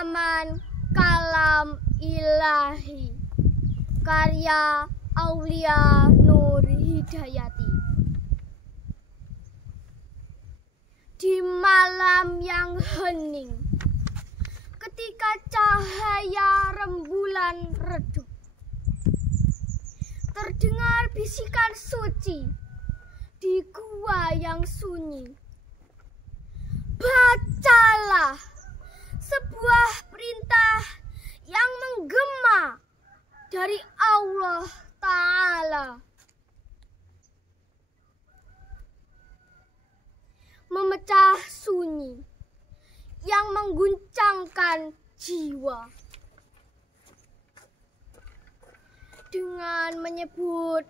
Halaman Kalam Ilahi, karya Aulia Nur Hidayati. Di malam yang hening, ketika cahaya rembulan redup, terdengar bisikan suci di gua yang sunyi. Bacalah sebuah perintah yang menggema dari Allah Ta'ala, memecah sunyi yang mengguncangkan jiwa. Dengan menyebut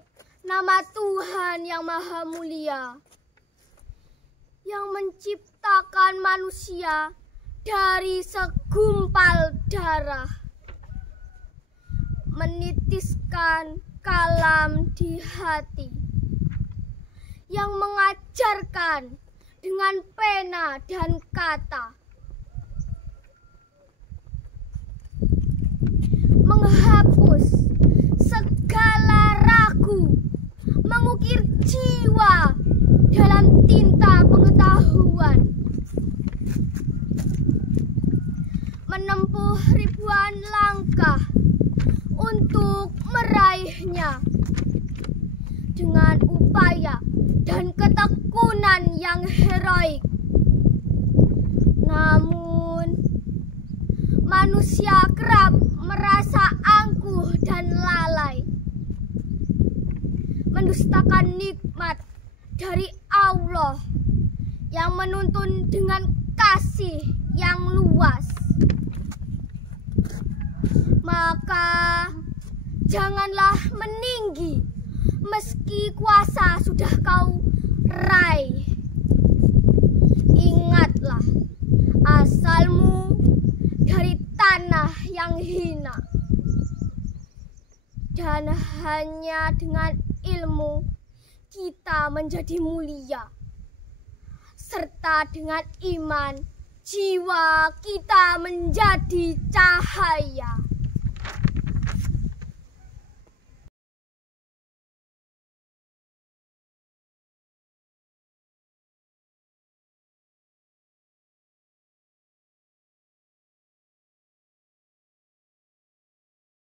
nama Tuhan yang Maha Mulia, yang menciptakan manusia dari segumpal darah, menitiskan kalam di hati, yang mengajarkan dengan pena dan kata, menghapus segala ragu, mengukir jiwa dalam tinta pengetahuan, menempuh ribuan langkah untuk meraihnya dengan upaya dan ketekunan yang heroik. Namun manusia kerap merasa angkuh dan lalai, mendustakan nikmat dari Allah yang menuntun dengan kasih yang luas. Maka janganlah meninggi meski kuasa sudah kau raih. Ingatlah asalmu dari tanah yang hina, dan hanya dengan ilmu kita menjadi mulia, serta dengan iman jiwa kita menjadi cahaya.